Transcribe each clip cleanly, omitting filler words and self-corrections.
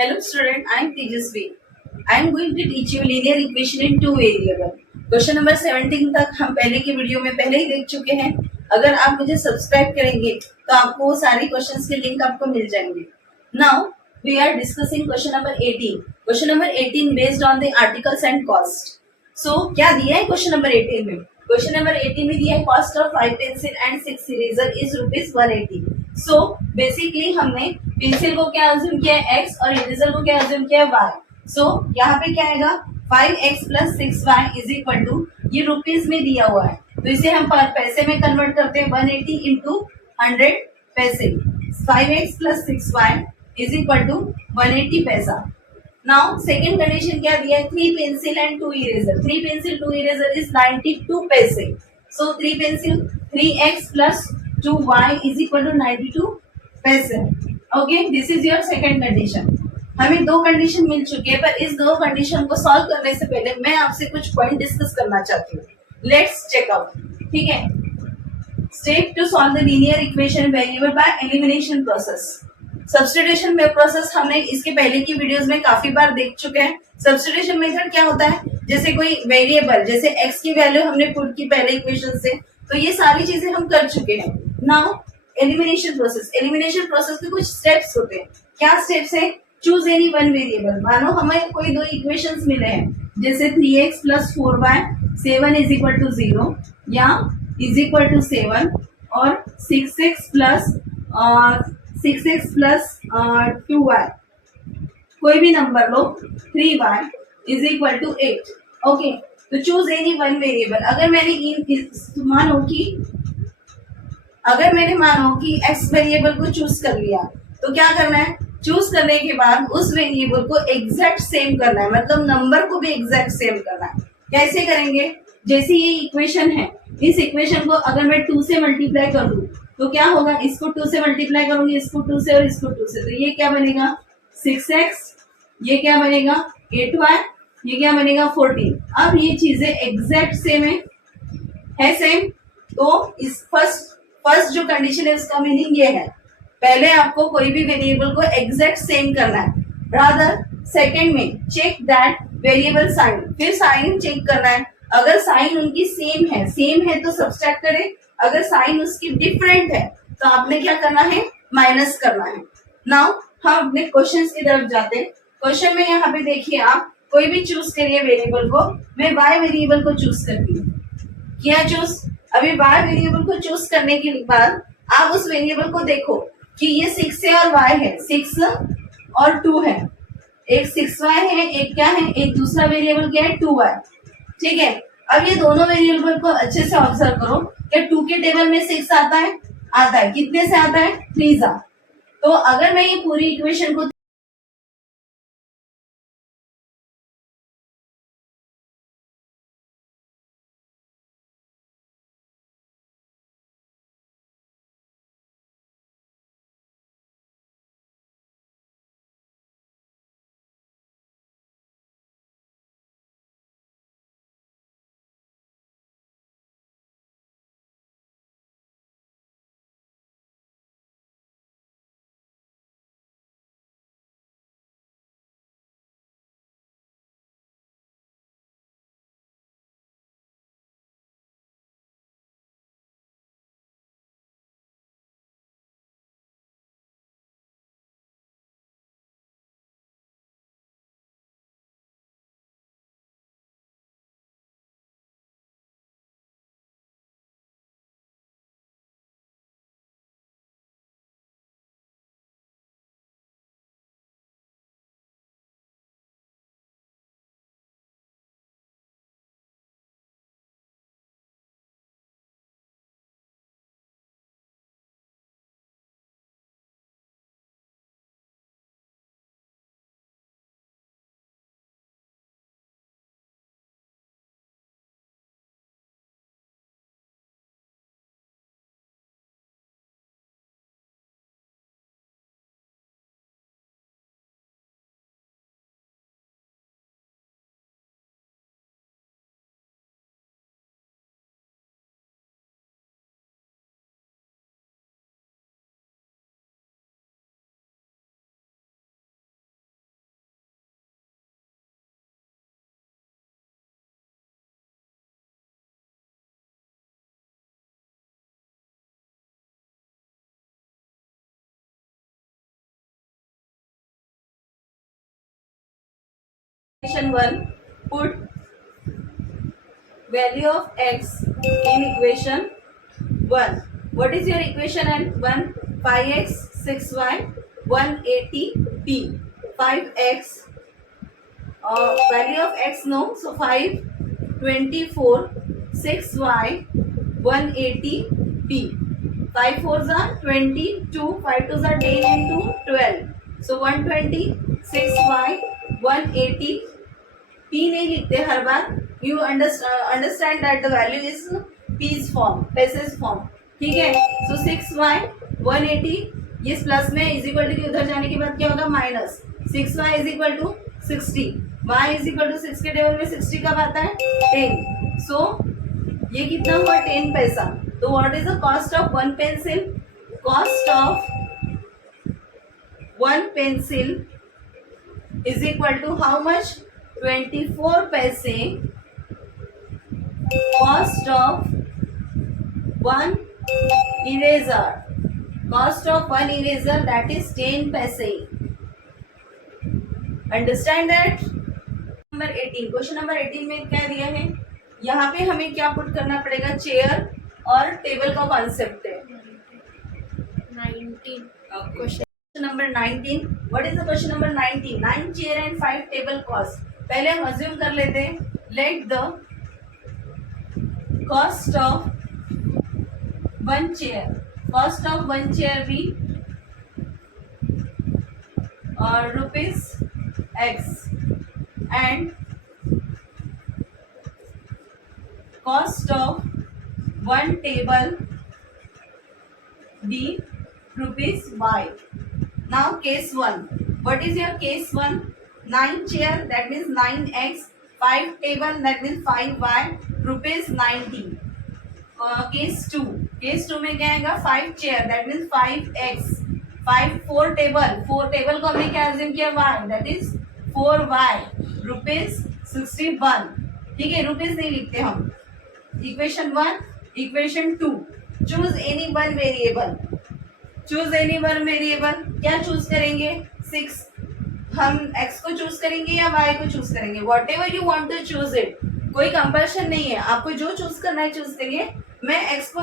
Hello student, I am Tejasvi. I am going to teach you linear equation in two variable. Question number 17 तक हम पहले की video में पहले ही देख चुके हैं. अगर आप मुझे सब्सक्राइब करेंगे तो आपको वो सारी क्वेश्चंस के लिंक आपको मिल जाएंगे. Now we are discussing question number 18. Question number 18 based on the articles and cost. So क्या दिया है क्वेश्चन नंबर 18 में? क्वेश्चन नंबर 18 में दिया है cost of 5 pencil and 6 eraser is ₹180. So basically हमने पेंसिल को क्या अज्यूम किया है x और इरेजर को क्या अज्यूम किया है y. सो यहाँ पे क्या आएगा 5x plus 6y is equal to, ये रुपीज में दिया हुआ है तो इसे हम पैसे में कन्वर्ट करते हैं 180 इंटू 100 पैसे. 5x plus 6y is equal to 180 पैसा. नाउ सेकेंड कंडीशन क्या दिया है 3 pencil and 2 eraser. 3 pencil 2 eraser is 92 पैसे. सो 3 pencil 3x plus 2y is equal to 92 पैसे. Okay, this is your second condition. हमें दो कंडीशन मिल चुकी है, पर इस दो कंडीशन को सॉल्व करने से पहले मैं आपसे कुछ पॉइंट डिस्कस करना चाहती हूँ. Let's check out. ठीक है, step two solve the linear equation variable by elimination process. Substitution में प्रोसेस हमने इसके पहले की वीडियोस में काफी बार देख चुके हैं. सब्स्टिट्यूशन मेथड क्या होता है, जैसे कोई वेरिएबल जैसे x की वैल्यू हमने पुट की पहले इक्वेशन से, तो ये सारी चीजें हम कर चुके हैं. Now elimination process. Elimination process के कुछ स्टेप्स होते हैं. क्या स्टेप्स है? Choose any one variable. मानो हमें कोई दो इक्वेशंस मिले हैं, जैसे 3x plus 4y 7 is equal to 0 या इज इक्वल टू 7 और 6x प्लस 2y. कोई भी नंबर लो. 3y is equal to 8. Okay, तो चूज एनी वन वेरिएबल. अगर मैंने मानो कि x वेरिएबल को चूज कर लिया, तो क्या करना है? चूज करने के बाद उस वेरिएबल को एग्जैक्ट सेम करना है, मतलब नंबर को भी एग्जैक्ट सेम करना है. कैसे करेंगे? जैसे ये इक्वेशन है, इस इक्वेशन को अगर मैं 2 से मल्टीप्लाई कर दूं तो क्या होगा? इसको 2 से मल्टीप्लाई करूंगी, इसको 2 से और इसको 2 से, तो ये क्या बनेगा 6x, ये क्या बनेगा 8y, ये क्या बनेगा 14. अब ये चीजें एग्जैक्ट सेम है सेम. तो इस फर्स्ट जो कंडीशन है उसका मीनिंग ये है, पहले आपको कोई भी वेरिएबल को एग्जैक्ट सेम करना है. रादर सेकंड में चेक दैट वेरिएबल साइन, फिर साइन चेक करना है. अगर साइन उनकी सेम है तो सब्सट्रैक्ट करें. अगर साइन उसकी डिफरेंट है तो आपने क्या करना है? माइनस करना है. नाउ हम अपने क्वेश्चन की तरफ जाते हैं. क्वेश्चन में यहाँ पे देखिए, आप कोई भी चूज करिए वेरिएबल को. मैं y वेरिएबल को चूज करती हूँ. किया चूज. अभी y वेरिएबल को चूज करने के बाद आप उस वेरिएबल को देखो कि ये 6 है और y है. 6 और 2 है. एक 6y है, एक क्या है, एक दूसरा वेरिएबल क्या है 2y. ठीक है, अब ये दोनों वेरिएबल को अच्छे से ऑब्जर्व करो. क्या 2 के टेबल में 6 आता है? आता है. कितने से आता है? 3 सा. तो अगर मैं ये पूरी इक्वेशन को Equation 1, put value of x in equation 1. What is your equation 1? 5x 6y 180p. 5x, value of x no, so 5 24 6y 180p. 5 4s are 22, 5 2s are 10 and 2 12. So 120 6y 180 p नहीं लिखते हर बार. You understand that the value is p's form, passage form. ठीक है. सो 6y 180, ये plus में is equal to उधर जाने के बाद क्या होगा minus. 6y is equal to 60. y is equal टू 6 के टेबल में 60 कब आता है 10. सो ये कितना हुआ 10 पैसा. तो what is the cost of one pencil? Cost of one pencil is equal to how much 24 पैसे. Cost of one eraser, cost of one eraser that is 10 पैसे. Understand that. Number 18, question number 18 में क्या दिया है? यहाँ पे हमें क्या पुट करना पड़ेगा? चेयर और टेबल का कॉन्सेप्ट है. 19. Question number 19. What is the question number 19? 9 chair and 5 table cost. पहले हम अज्यूम कर लेते हैं. Let the cost of one chair, cost of one chair be rupees x and cost of one table be rupees y. Now case 1. What is your case 1? 9 chair that means 9x, 5 table that means 5y, rupees 90. Case 2. Case 2 में क्या आएगा? 5 chair that means 5x, 4 table, 4 table को हमने क्या assume किया? y that is 4y, rupees 61. ठीक है, rupees नहीं लिखते हम. Equation 1. Equation 2. Choose any one variable. Choose any one variable. क्या चूज करेंगे? 6. हम x को चूज करेंगे या y को चूज करेंगे? Whatever you want to choose it. कोई कंपल्शन नहीं है, आपको जो चूज करना है चूज करिए. मैं x को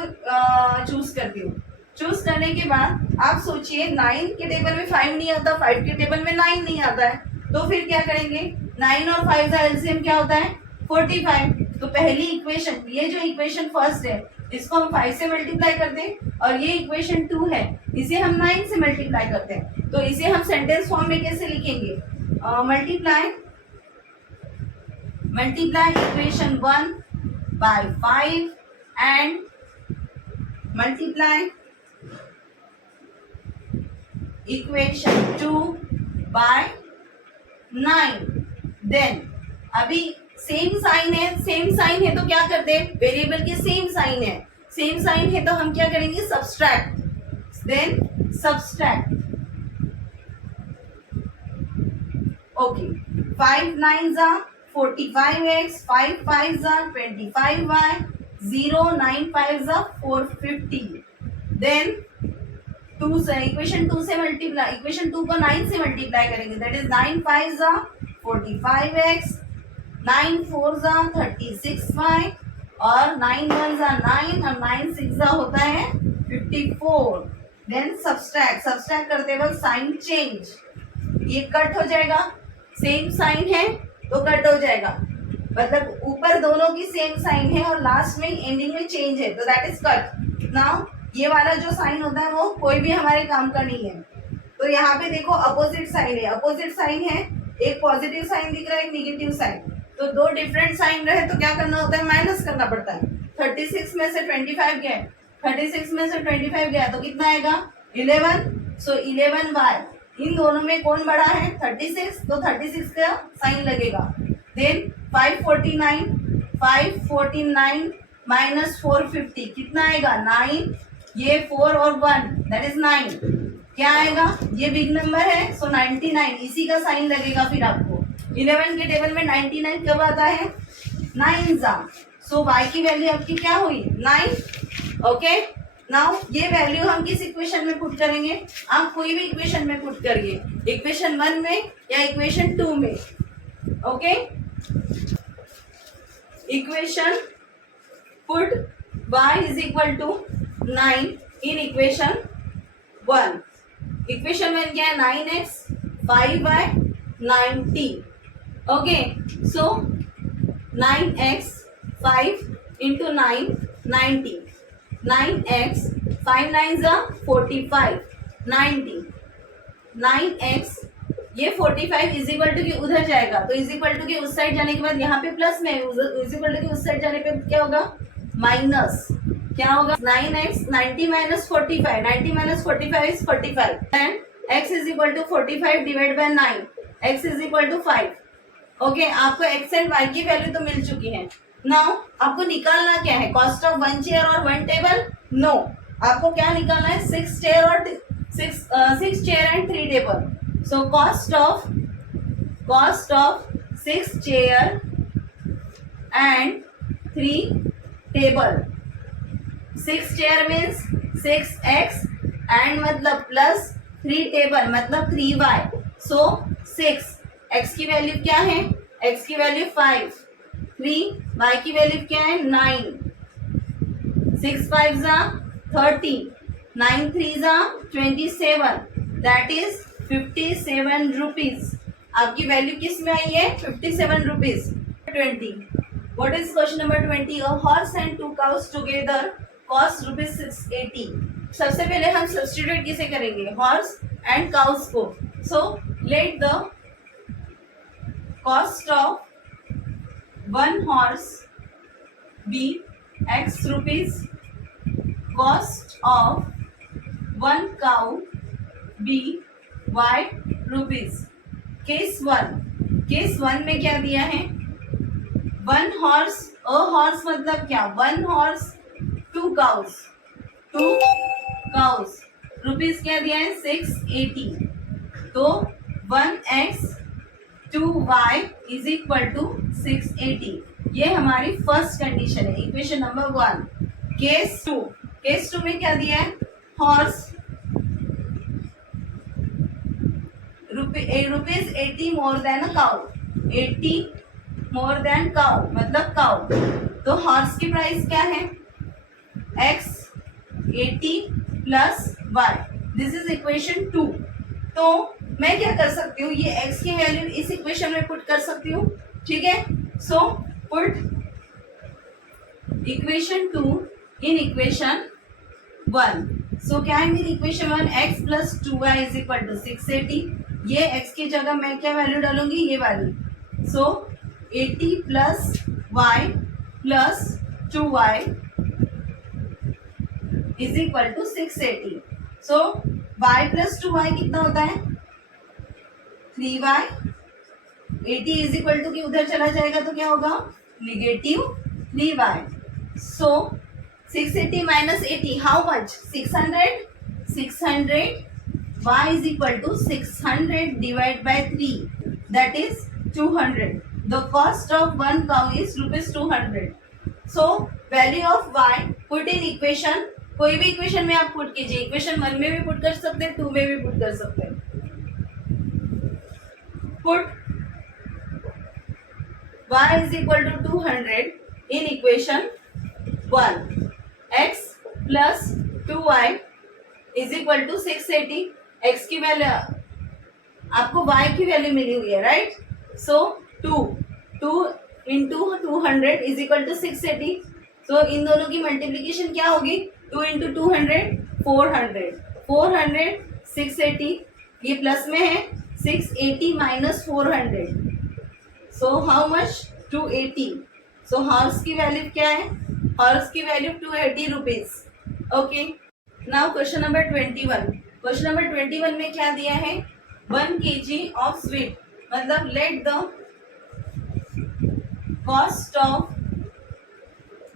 चूज करती हूँ. चूज करने के बाद आप सोचिए 9 के टेबल में 5 नहीं आता, 5 के टेबल में 9 नहीं आता है, तो फिर क्या करेंगे? 9 और 5 का एलसीएम क्या होता है? 45. तो पहली इक्वेशन, ये जो इक्वेशन फर्स्ट है इसको हम 5 से मल्टीप्लाई करते हैं और ये इक्वेशन 2 है इसे हम 9 से मल्टीप्लाई करते हैं. तो इसे हम सेंटेंस फॉर्म में कैसे लिखेंगे? Multiply equation 1 by 5 and multiply equation 2 by 9. Then अभी सेम साइन है तो क्या करते हैं? वेरिएबल के सेम साइन है तो हम क्या करेंगे? Subtract. Then subtract. Okay. 5 9s are 45x, 5 5s are 25y, 0 9 5s are 450. Then 2 से इक्वेशन 2 से मल्टीप्लाई, इक्वेशन 2 को 9 से मल्टीप्लाई करेंगे. That is 9 5s are 45x, 9 4s are 36y और 9 1s are 9 और 9 6 होता है 54. देन सब्सट्रैक्ट करते वक्त साइन चेंज. ये कट हो जाएगा. सेम साइन है तो कट हो जाएगा, मतलब ऊपर दोनों की सेम साइन है और लास्ट में एंडिंग में चेंज है तो दैट इज कट. नाउ ये वाला जो साइन होता है वो कोई भी हमारे काम का नहीं है. तो यहाँ पे देखो अपोजिट साइन है. एक पॉजिटिव साइन दिख रहा है, एक निगेटिव साइन. तो दो डिफरेंट साइन रहे तो क्या करना होता है? माइनस करना पड़ता है. 36 में से 25 गया, 36 में से 25 गया तो कितना आएगा? 11. सो 11y. इन दोनों में कौन बड़ा है? 36. तो 36 का साइन लगेगा. देन 549 माइनस 450 कितना आएगा? 9. ये 4 और 1 दैट इज 9. क्या आएगा? ये बिग नंबर है सो 99. इसी का साइन लगेगा फिर आपको. 11 के टेबल में 99 कब आता है? 9 जा. सो y की वैल्यू आपकी क्या हुई? 9. ओके. नाउ ये वैल्यू हम किस इक्वेशन में पुट करेंगे? आप कोई भी इक्वेशन में पुट करिए, इक्वेशन 1 में या इक्वेशन 2 में. Okay, equation put y is equal to 9 in equation 1. Equation 1 क्या है? 9x 5y 90. ओके, सो 9x 5 इंटू 9 90. 9x 5 9 45 90. 9x ये 45 इज इक्वल टू के उधर जाएगा, तो इज इक्वल टू के उस साइड जाने के बाद यहाँ पे प्लस में, इज इक्वल टू के उस साइड जाने पे क्या होगा? माइनस. क्या होगा? 9x 90 minus 45. 90 minus 45 is 45. And x is equal to 45 divide by 9. x is equal to 5. Okay, आपको x एंड y की वैल्यू तो मिल चुकी है. नाउ आपको निकालना क्या है? कॉस्ट ऑफ 1 चेयर और 1 टेबल? नो, आपको क्या निकालना है? 6 चेयर और 6 chair and 3 table. So cost of 6 chair and 3 table. 6 chair means 6x and मतलब plus 3 table मतलब 3y. So 6 x की वैल्यू क्या है? x की वैल्यू 5. 3 y की वैल्यू क्या है? 9. 6 5 जा 30. 9 3 जा 27. That is 57 rupees. आपकी वैल्यू किस में आई है? 57 rupees. 20. What is question number 20? A horse and 2 cows together cost rupees 680. सबसे पहले हम सब्स्टिट्यूट किसे करेंगे? हॉर्स एंड काउस को. So let the cost of 1 horse be x rupees. Cost of 1 cow be y rupees. Case 1 में क्या दिया है? 1 हॉर्स, अ हॉर्स मतलब क्या? 1 हॉर्स 2 काउस. 2 काउस रुपीज क्या दिया है? 680. तो 1x 2y is equal to 680. ये हमारी फर्स्ट कंडीशन है, इक्वेशन नंबर 1. केस 2 में क्या दिया है? Horse rupees 80 more than a cow. 80 more than cow मतलब काउ. तो हॉर्स की प्राइस क्या है? x 80 plus y. This is equation 2. तो मैं क्या कर सकती हूँ? ये x की वैल्यू इस इक्वेशन में पुट कर सकती हूँ. ठीक है, so put equation 2 in equation 1. So क्या है मेरी equation 1? x plus 2y is equal to 680. ये x की जगह मैं क्या वैल्यू डालूंगी? ये वाली. So 80 plus y plus 2y is equal to 680. So y plus 2y कितना होता है? 3y. 80 इज इक्वल टू कि उधर चला जाएगा तो क्या होगा? Negative 3y. So 680 minus 80 how much? 600. 600 y is equal to 600 divided by 3, that is 200. The cost of 1 cow is rupees 200. So value of y put in equation. कोई भी equation में आप पुट कीजिए. इक्वेशन 1 में भी पुट कर सकते हैं, 2 में भी पुट कर सकते हैं. Put y is equal to 200 in equation 1. x plus 2y is equal to 680. x की वैल्यू, आपको y की वैल्यू मिली हुई है, right? So 2 into 200 is equal to 680. So इन दोनों की मल्टीप्लीकेशन क्या होगी? 2 इंटू 200 400. 400 680. ये प्लस में है. 680 minus 400. So how much? 280. So horse की वैल्यू क्या है? हॉर्स की value 280 rupees. Okay, now question number 21. Question number 21 में क्या दिया है? 1 kg ऑफ स्वीट. मतलब let the cost of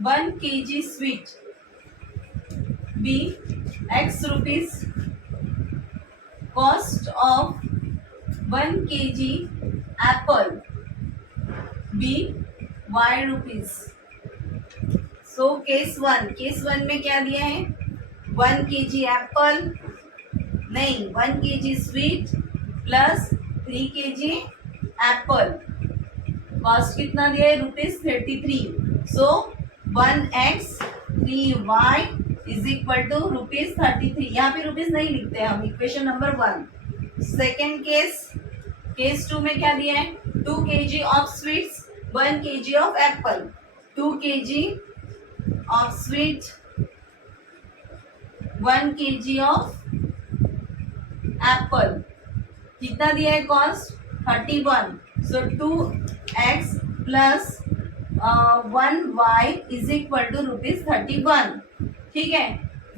1 kg sweet be x rupees. Cost of 1 kg apple be y rupees. So case 1 में क्या दिया है? 1 kg एप्पल नहीं 1 kg sweet plus 3 kg apple. Cost कितना दिया है ₹33. So 1x 3y is equal to ₹33. यहाँ pay rupees नहीं लिखते हम, इक्वेशन नंबर 1. सेकेंड केस 2 में क्या दिया है 2 kg of sweets 1 kg of apple. 2 kg of sweet 1 kg of apple. कितना दिया है cost 31. So 2x plus 1y is equal to ₹31. ठीक है,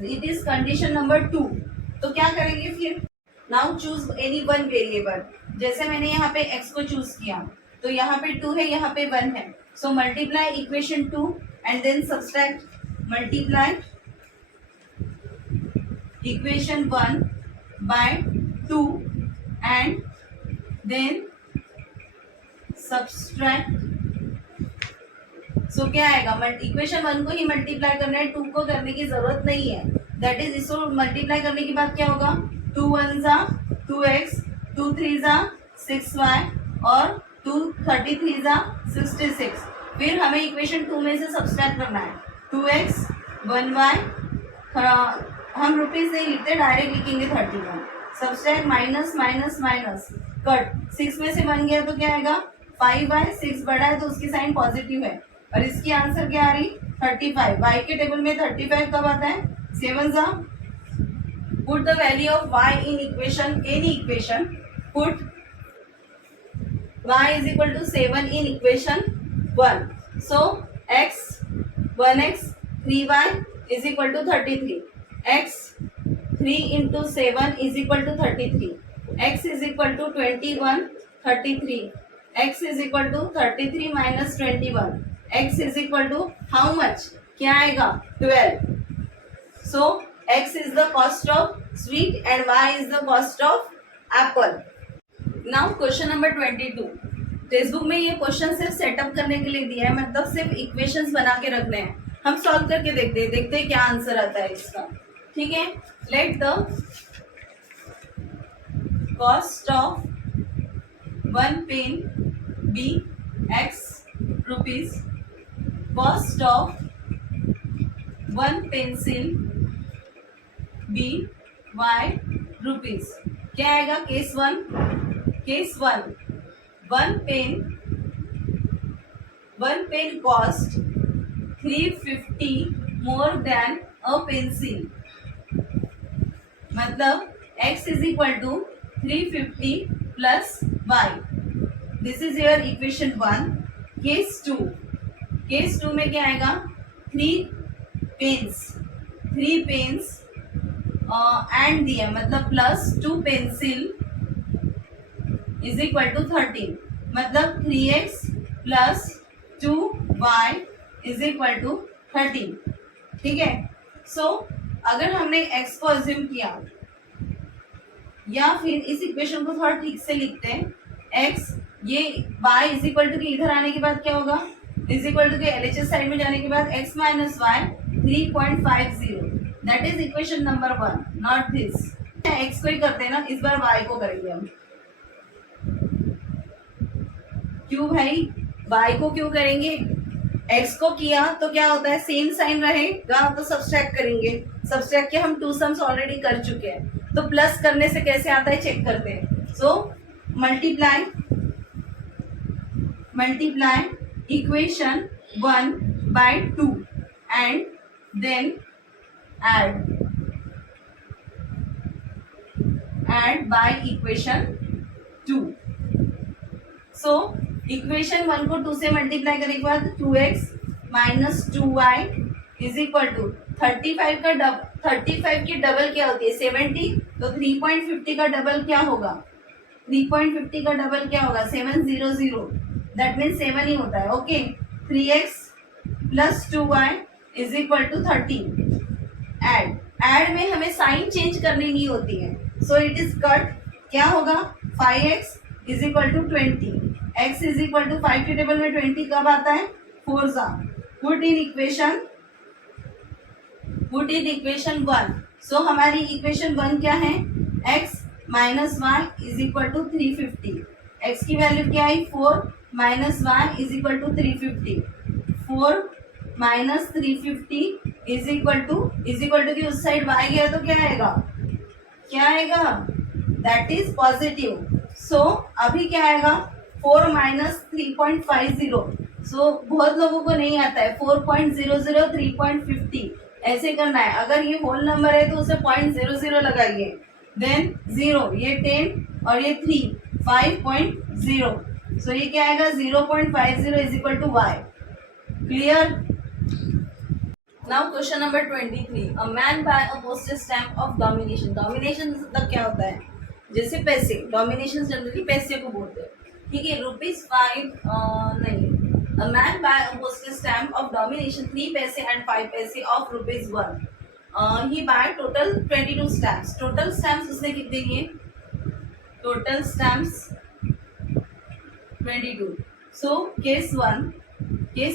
इट इज कंडीशन नंबर 2. तो क्या करेंगे फिर, now choose any one variable. जैसे मैंने यहाँ पे x को चूज किया तो यहाँ पे 2 है, यहाँ पे 1 है. So multiply equation 2 and then subtract. Multiply equation 1 by 2 and then subtract. So क्या आएगा, इक्वेशन 1 को ही मल्टीप्लाई करना है, 2 को करने की जरूरत नहीं है. दैट इज, इसको मल्टीप्लाई करने के बाद क्या होगा 2 1 जा 2x 2 3 जा 6y और 2 33 जा 66. फिर हमें इक्वेशन 2 में से सब्सट्रैक्ट करना है 2x 1y. हम रुपीज नहीं लिखते, डायरेक्ट लिखेंगे 31. Subtract minus minus minus cut. 6 में से 1 गया तो क्या आएगा 5y. 6 बड़ा है तो उसकी साइन पॉजिटिव है और इसकी आंसर क्या आ रही 35. y के टेबल में 35 कब आता है 7 जा. Put the value of y in equation, any equation. Put y is equal to 7 in equation 1. So x 1x 3y is equal to 33. x 3 into 7 is equal to 33. x is equal to 21 33. x is equal to 33 minus 21. x is equal to how much? क्या आएगा 12. So x is the cost of sweet and y is the cost of apple. Now question number 22. Text में ये question सिर्फ setup करने के लिए दिया है, मतलब सिर्फ इक्वेशंस बना के रखने हैं. हम सॉल्व करके देखते हैं क्या आंसर आता है इसका. ठीक है, let the cost of 1 pen be x rupees. Cost of 1 pencil be y rupees. क्या आएगा case 1. Case 1 1 pen cost 350 more than a pencil. मतलब x is equal to 350 plus y. This is your equation 1. Case 2. Case 2 में क्या आएगा 3 pens and दिया मतलब plus 2 pencil is equal to 13. मतलब 3x plus 2y is equal to 13. ठीक है, सो अगर हमने x को अज्यूम किया या फिर इस इक्वेशन को थोड़ा ठीक से लिखते हैं. x ये y इज इक्वल टू के इधर आने के बाद क्या होगा इज इक्वल टू के LHS साइड में जाने के बाद x minus y 3.50. That is equation number 1, not this. x को ही करते हैं ना, इस बार y को करेंगे हम. क्यों भाई, y को क्यों करेंगे. x को किया तो क्या होता है सेम साइन रहेगा तो सब्सट्रैक्ट करेंगे. सब्सट्रैक्ट के हम 2 सम्स ऑलरेडी कर चुके हैं, तो प्लस करने से कैसे आता है चेक करते हैं. सो multiply equation 1 by 2 and then add by equation 2. So equation 1 को 2 से मल्टीप्लाई करने के बाद 2x minus 2y is equal to 35 की डबल क्या होती है 70. तो 3.50 का डबल क्या होगा 3.50 का डबल क्या होगा 700. दैट मीन्स 7 ही होता है. Okay, 3x plus 2y is equal to 13. Add में हमें साइन चेंज करनी नहीं होती है. So it is cut. क्या होगा 5x is equal to 20. x is equal to 5 के टेबल में 20 कब आता है 4 सा. Put in equation 1. सो हमारी इक्वेशन 1 क्या है x minus y is equal to 350. x की वैल्यू क्या आई 4 minus one is equal to 350, 4 minus 350 is equal to की उस साइड y गया तो क्या आएगा, क्या आएगा, दैट इज पॉजिटिव। सो अभी क्या आएगा, 4 माइनस 3.50। सो बहुत लोगों को नहीं आता है 4.00 3.50 ऐसे करना है। अगर ये होल नंबर है तो उसे 0.00 लगाइए, देन 0, ये 10 और ये 3, 5.0। सो ये क्या आएगा, 0.50 is equal to y। Clear. Now question number 23, a man buy a postage stamp of domination. Domination मतलब क्या होता है, जैसे पैसे, डोमिनेशन जनरली पैसे को बोलते हैं, ठीक है। ₹5 नहीं, a man buy a postage stamp of domination 3 paise and 5 paise of ₹1। He buy total 22 stamps. Total stamps उसने कितने लिए, total stamps 22। So case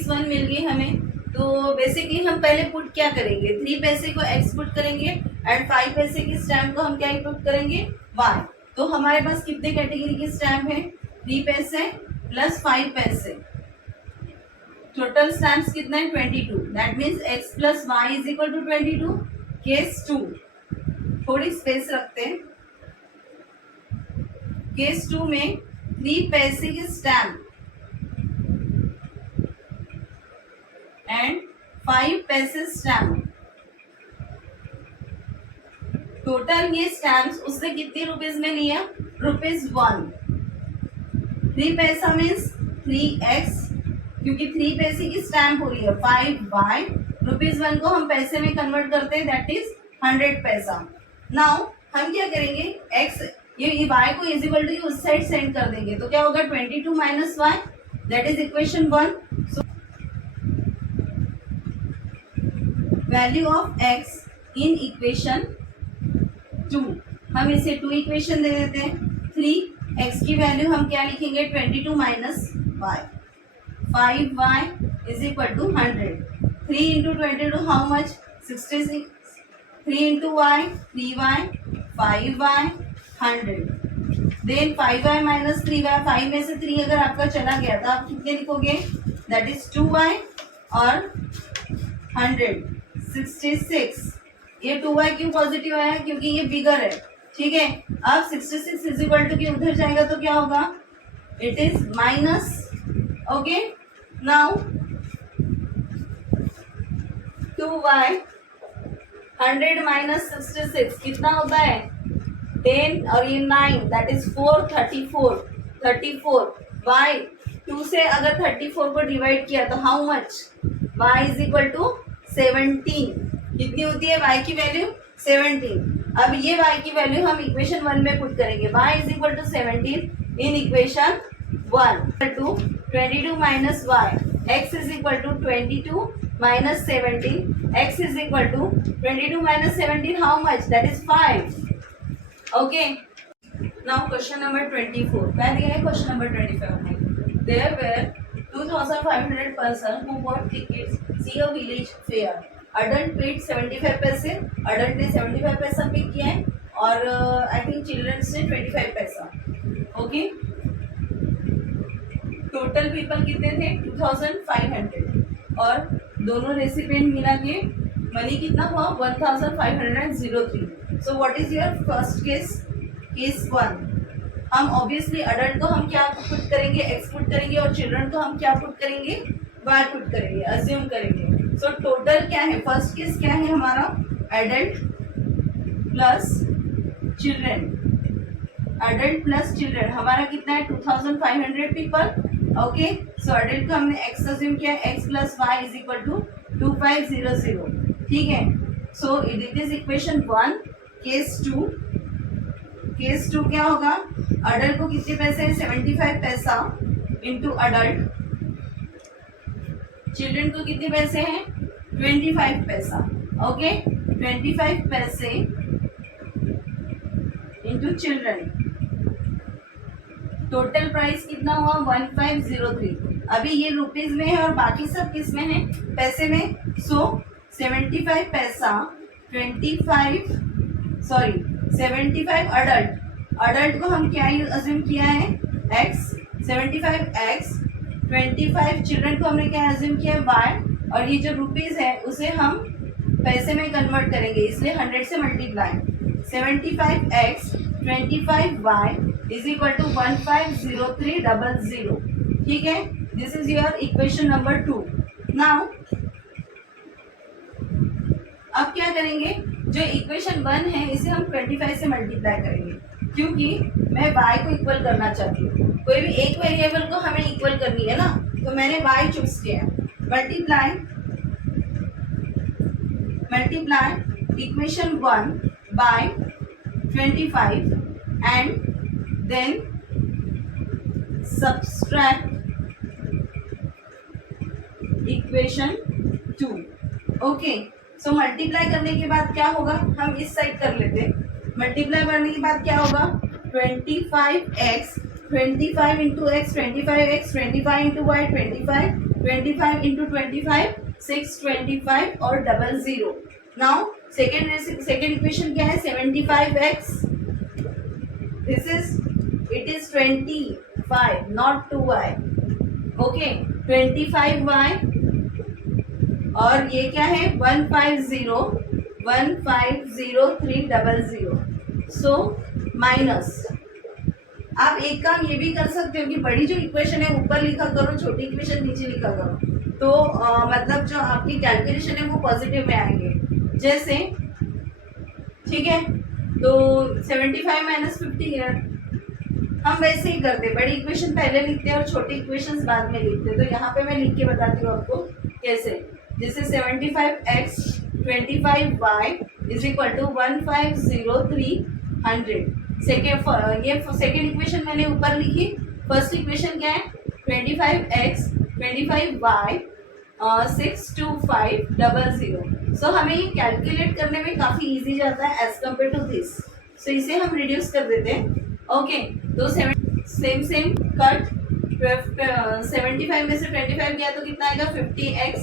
one मिल गई हमें। तो बेसिकली हम पहले पुट क्या करेंगे, 3 पैसे को x पुट करेंगे एंड 5 पैसे की स्टैम्प को हम क्या पुट करेंगे, y। तो हमारे पास कितने कैटेगरी के स्टैम्प है, 3 पैसे प्लस 5 पैसे। टोटल स्टैम्प्स कितना है, 22। That means x plus y is equal to 22। Case 2, थोड़ी स्पेस रखते हैं। केस 2 में 3 पैसे की स्टैम्प एंड 5 पैसे स्टैम्प। टोटल ये स्टैम्प्स उसने कितने रुपीज में लिया, ₹1। 3 पैसा मीन्स 3x, क्योंकि 3 पैसे की स्टैम्प हो रही है, 5y। ₹1 को हम पैसे में कन्वर्ट करते हैं, दैट इज 100 पैसा। नाउ हम क्या करेंगे, x ये y को इज इक्वल टू उस साइड सेंड कर देंगे, तो क्या होगा, 22 minus y, that is equation 1। Value of x in equation 2, हम इसे 2 इक्वेशन दे देते हैं। 3x की वैल्यू हम क्या लिखेंगे, 22 minus y, 5y is equal to 100। 3 into 22 how much, 66। 3 into y 3y, 5y 100। देन 5y माइनस 3y, 5 में से 3 अगर आपका चला गया तो आप कितने लिखोगे, दैट इज 2y और 100, 66। ये 2y क्यों पॉजिटिव आया, क्योंकि ये बिगर है, ठीक है। अब 66 इज इक्वल टू के उधर जाएगा तो क्या होगा, it is minus. Okay, now 2y 100 minus 66 कितना होता है, 10 और ये 9, दैट इज 4, 34। y 2 से अगर 34 को डिवाइड किया तो how much, y is equal to 17। कितनी होती है y की वैल्यू, 17। अब ये y की वैल्यू हम इक्वेशन 1 में पुट करेंगे, y is equal to 17 in equation 1 to 22 minus y, x is equal to 22 minus 17, x is equal to 22 minus 17 how much, that is 5। Okay, now question number 24। क्या दिया है question number 25 में, there were 2500 person who bought tickets see a village fair. Adult paid 75 पैसे, adult ने 75 पैसा पे किया है और आई थिंक चिल्ड्रंस ने 25 पैसा। ओके, टोटल पीपल कितने थे, 2500 और दोनों रेसिपिएंट मिला के मनी कितना हुआ, 1503। So what is your first case, case 1। हम ऑब्वियसली अडल्ट को हम क्या पुट करेंगे, एक्स पुट करेंगे और चिल्ड्रन को हम क्या पुट करेंगे, वाई पुट करेंगे, अज्यूम करेंगे। सो टोटल क्या है, फर्स्ट केस क्या है हमारा, adult plus children. Adult plus children हमारा कितना है, 2500 पीपल। ओके, सो अडल्ट को हमने एक्स अज्यूम किया, x plus y is equal to 2500, ठीक है। So it is equation 1। Case 2, case 2 क्या होगा, अडल्ट को कितने पैसे हैं, 75 पैसा इंटू अडल्ट, चिल्ड्रन को कितने पैसे हैं, 25 पैसा। ओके, 25 पैसे इंटू चिल्ड्रन, टोटल प्राइस कितना हुआ, 1503। अभी ये रुपीज में है और बाकी सब किस में है, पैसे में। सो 75 पैसा 75 अडल्ट, अडल्ट को हम क्या अज्यूम किया है, x, 75x 25 चिल्ड्रन को हमने क्या एज्यूम किया है y, और ये जो रुपीज है उसे हम पैसे में कन्वर्ट करेंगे, इसलिए 100 से multiply. 75x 25y is equal to 150300। ठीक है, this is your equation number 2। Now अब क्या करेंगे, जो इक्वेशन 1 है इसे हम 25 से मल्टीप्लाई करेंगे, क्योंकि मैं y को इक्वल करना चाहती हूँ। कोई भी एक वेरिएबल को हमें इक्वल करनी है ना, तो मैंने y चूज किया। Multiply equation 1 by 25 and then subtract equation 2। Okay, so multiply करने के बाद क्या होगा, हम इस साइड कर लेते हैं। मल्टीप्लाई करने के बाद क्या होगा, 25x 25 into x 25x 25 into y 25 into 25 625 और 00। नाउ सेकेंड इक्वेशन क्या है, 75x this is it is 25 not 2y। Okay, 25y और ये क्या है 150,300। सो माइनस, आप एक काम ये भी कर सकते हो कि बड़ी जो इक्वेशन है ऊपर लिखा करो, छोटी इक्वेशन नीचे लिखा करो, तो मतलब जो आपकी कैलकुलेशन है वो पॉजिटिव में आएंगे। जैसे ठीक है, तो 75 माइनस 50 है, हम वैसे ही करते, बड़ी इक्वेशन पहले लिखते हैं और छोटी इक्वेशंस बाद में लिखते हैं। तो यहाँ पे मैं लिख के बताती हूँ आपको कैसे। जैसे 75x 25y is equal to 150300। Second equation मैंने ऊपर लिखी। फर्स्ट इक्वेशन क्या है, 25x 25y 62500। सो हमें ये कैलकुलेट करने में काफ़ी इजी जाता है एज कम्पेयर टू दिस। सो इसे हम रिड्यूस कर देते हैं। ओके, तो सेम कट 75 में से 25 गया तो कितना आएगा 50x,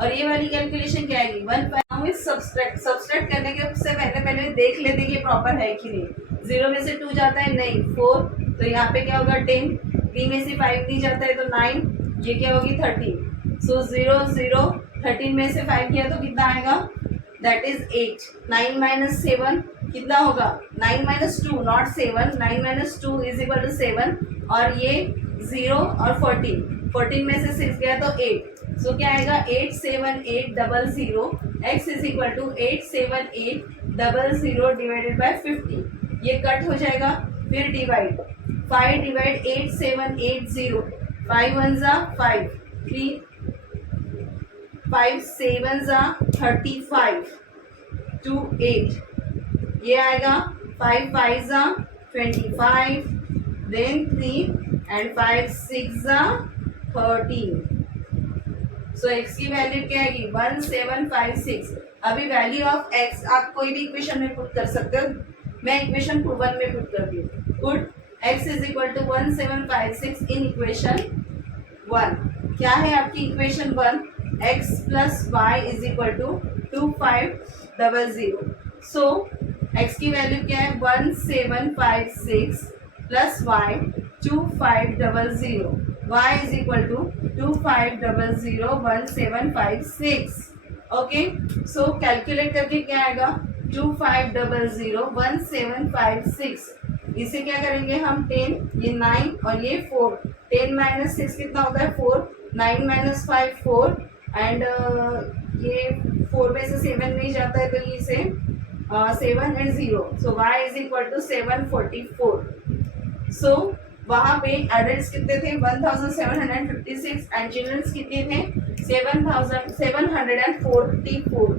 और ये वाली कैलकुलेशन क्या आएगी 1 सब्सट्रैक्ट करने के से पहले देख लेते हैं कि प्रॉपर है कि नहीं। 0 में से 2 जाता है नहीं 4, तो यहाँ पे क्या होगा 10, 3 में से 5 नहीं जाता है तो 9, ये क्या होगी 13। सो 0 0 13 में से 5 किया तो कितना आएगा, दैट इज 8। 9 माइनस 7 कितना होगा, 9 minus 2 not 7, 9 minus 2 is equal to 7, और ये 0 और 14 में से 6 गया तो 8। सो क्या आएगा 87800। x is equal to 87800 divided by 50। ये कट हो जाएगा, फिर डिवाइड 5 डिवाइड 8780, 5 1 जा 5, 3 5 7 जा 35 2 8, ये आएगा 5 5 जा 25, देन 3 एंड 5 6 जा 13। सो x की वैल्यू क्या आएगी 1756। अभी वैल्यू ऑफ x आप कोई भी इक्वेशन में पुट कर सकते हो, मैं इक्वेशन 1 में पुट करती हूँ। Put x is equal to 1756 in equation 1। क्या है आपकी equation 1, x plus y is equal to 2500। So x की वैल्यू क्या है 1756 plus y 2500, y is equal to 2500 1756। Okay, so calculate करके क्या आएगा 2500 1756। इसे क्या करेंगे हम 10, ये 9 और ये 4, 10 माइनस 6 कितना होता है 4, 9 माइनस 5 4, एंड ये 4 में से 7 नहीं जाता है तो ये से 7 and 0, so y is equal to 744। सो वहाँ पे एडल्ट्स कितने थे 1756 एंड चिल्ड्रंस कितने थे 7744।